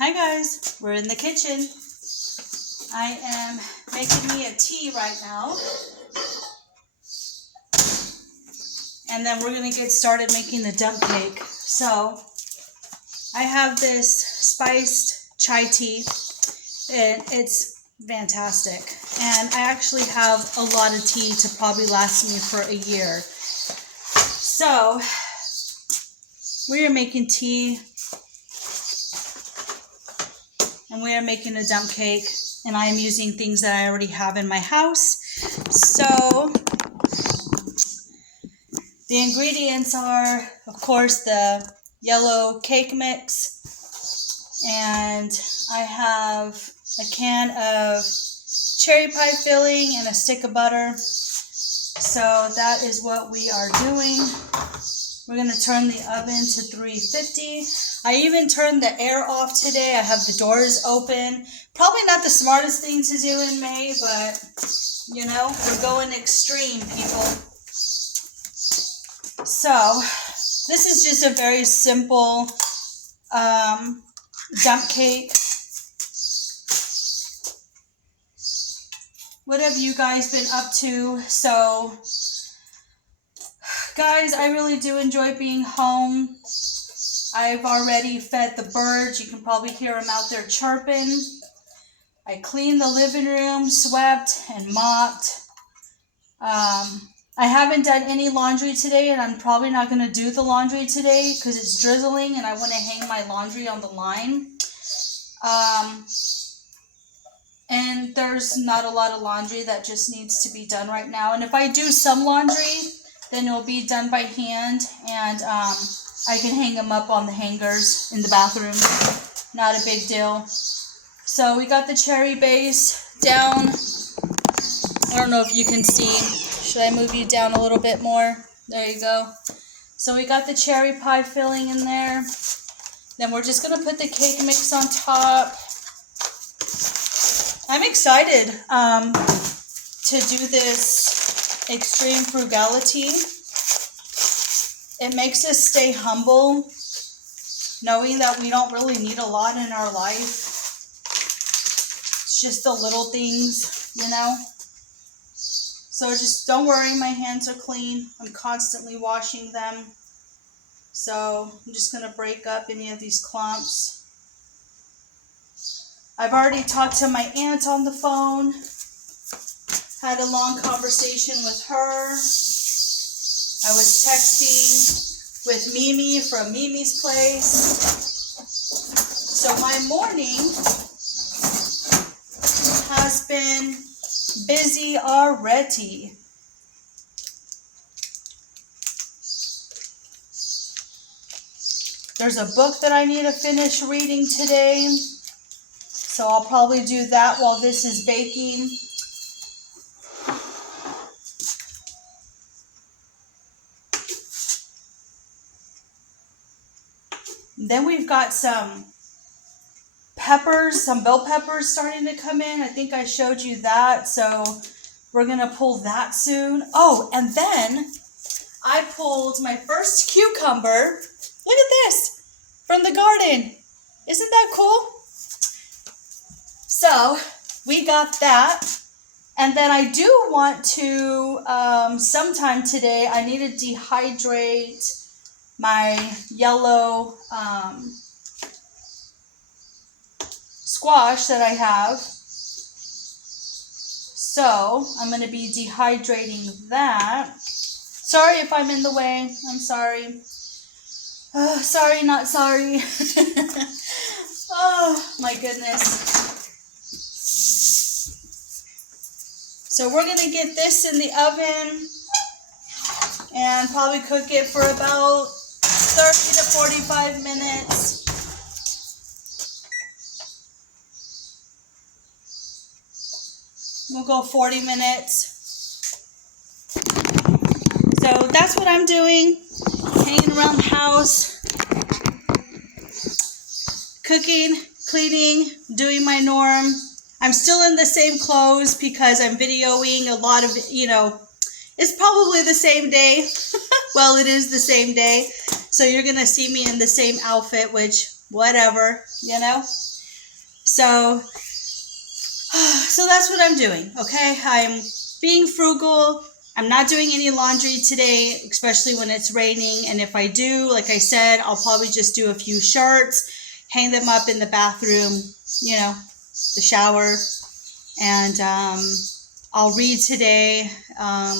Hi guys, we're in the kitchen. I am making me a tea right now. And then we're gonna get started making the dump cake. So I have this spiced chai tea and it's fantastic. And I actually have a lot of tea to probably last me for a year. So we are making tea and we are making a dump cake, and I am using things that I already have in my house. So the ingredients are, of course, the yellow cake mix, and I have a can of cherry pie filling and a stick of butter. So that is what we are doing. We're going to turn the oven to 350. I even turned the air off today. I have the doors open. Probably not the smartest thing to do in May, but, you know, we're going extreme, people. So, this is just a very simple dump cake. What have you guys been up to? So, guys, I really do enjoy being home. I've already fed the birds. You can probably hear them out there chirping. I cleaned the living room, swept and mopped. I haven't done any laundry today, and I'm probably not going to do the laundry today because it's drizzling and I want to hang my laundry on the line. And there's not a lot of laundry that just needs to be done right now. And if I do some laundry, then it'll be done by hand, and I can hang them up on the hangers in the bathroom. Not a big deal. So we got the cherry base down. I don't know if you can see. Should I move you down a little bit more? There you go. So we got the cherry pie filling in there. Then we're just going to put the cake mix on top. I'm excited to do this extreme frugality. It makes us stay humble, knowing that we don't really need a lot in our life. It's just the little things, you know. So just don't worry, my hands are clean. I'm constantly washing them. So I'm just going to break up any of these clumps. I've already talked to my aunt on the phone. Had a long conversation with her. I was texting with Mimi from Mimi's place. So my morning has been busy already. There's a book that I need to finish reading today. So I'll probably do that while this is baking. Then we've got some peppers, some bell peppers starting to come in. I think I showed you that. So we're going to pull that soon. Oh, and then I pulled my first cucumber. Look at this from the garden. Isn't that cool? So we got that. And then I do want to, sometime today, I need to dehydrate my yellow squash that I have. So I'm going to be dehydrating that. Sorry if I'm in the way. I'm sorry. Sorry, not sorry. Oh my goodness. So we're going to get this in the oven and probably cook it for about 30 to 45 minutes. We'll go 40 minutes. So that's what I'm doing. Hanging around the house. Cooking, cleaning, doing my norm. I'm still in the same clothes because I'm videoing a lot of, you know, it's probably the same day. Well, it is the same day. So you're going to see me in the same outfit, which, whatever, you know. So that's what I'm doing, okay? I'm being frugal. I'm not doing any laundry today, especially when it's raining. And if I do, like I said, I'll probably just do a few shirts, hang them up in the bathroom, you know, the shower. And I'll read today. I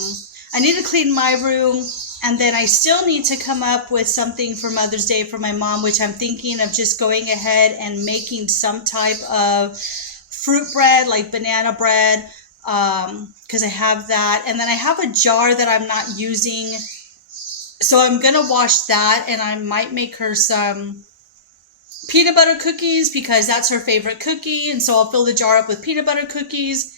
need to clean my room. And then I still need to come up with something for Mother's Day for my mom, which I'm thinking of just going ahead and making some type of fruit bread, like banana bread, because I have that. And then I have a jar that I'm not using. So I'm going to wash that, and I might make her some peanut butter cookies because that's her favorite cookie. And so I'll fill the jar up with peanut butter cookies.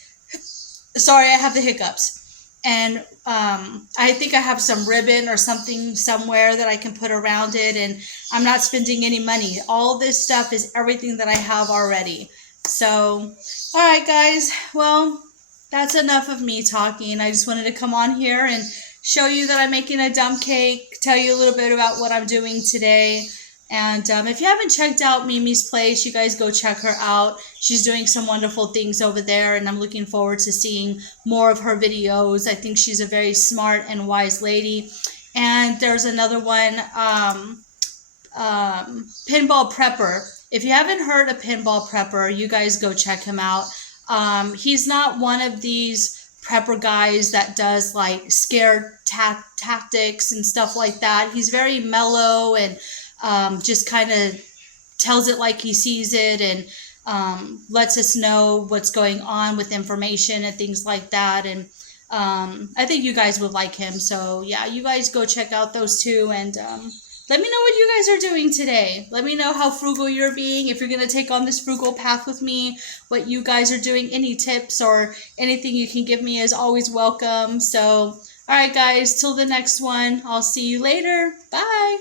Sorry, I have the hiccups. And I think I have some ribbon or something somewhere that I can put around it, and I'm not spending any money. All this stuff is everything that I have already. So, all right, guys. Well, that's enough of me talking. I just wanted to come on here and show you that I'm making a dump cake, tell you a little bit about what I'm doing today. And if you haven't checked out Mimi's Place, you guys go check her out. She's doing some wonderful things over there, and I'm looking forward to seeing more of her videos. I think she's a very smart and wise lady. And there's another one, Pinball Prepper. If you haven't heard of Pinball Prepper, you guys go check him out. He's not one of these prepper guys that does like scare tactics and stuff like that. He's very mellow and just kind of tells it like he sees it, and lets us know what's going on with information and things like that. And I think you guys would like him. So yeah, you guys go check out those two, and let me know what you guys are doing today. Let me know how frugal you're being. If you're going to take on this frugal path with me, what you guys are doing, any tips or anything you can give me is always welcome. So, all right, guys, till the next one, I'll see you later. Bye.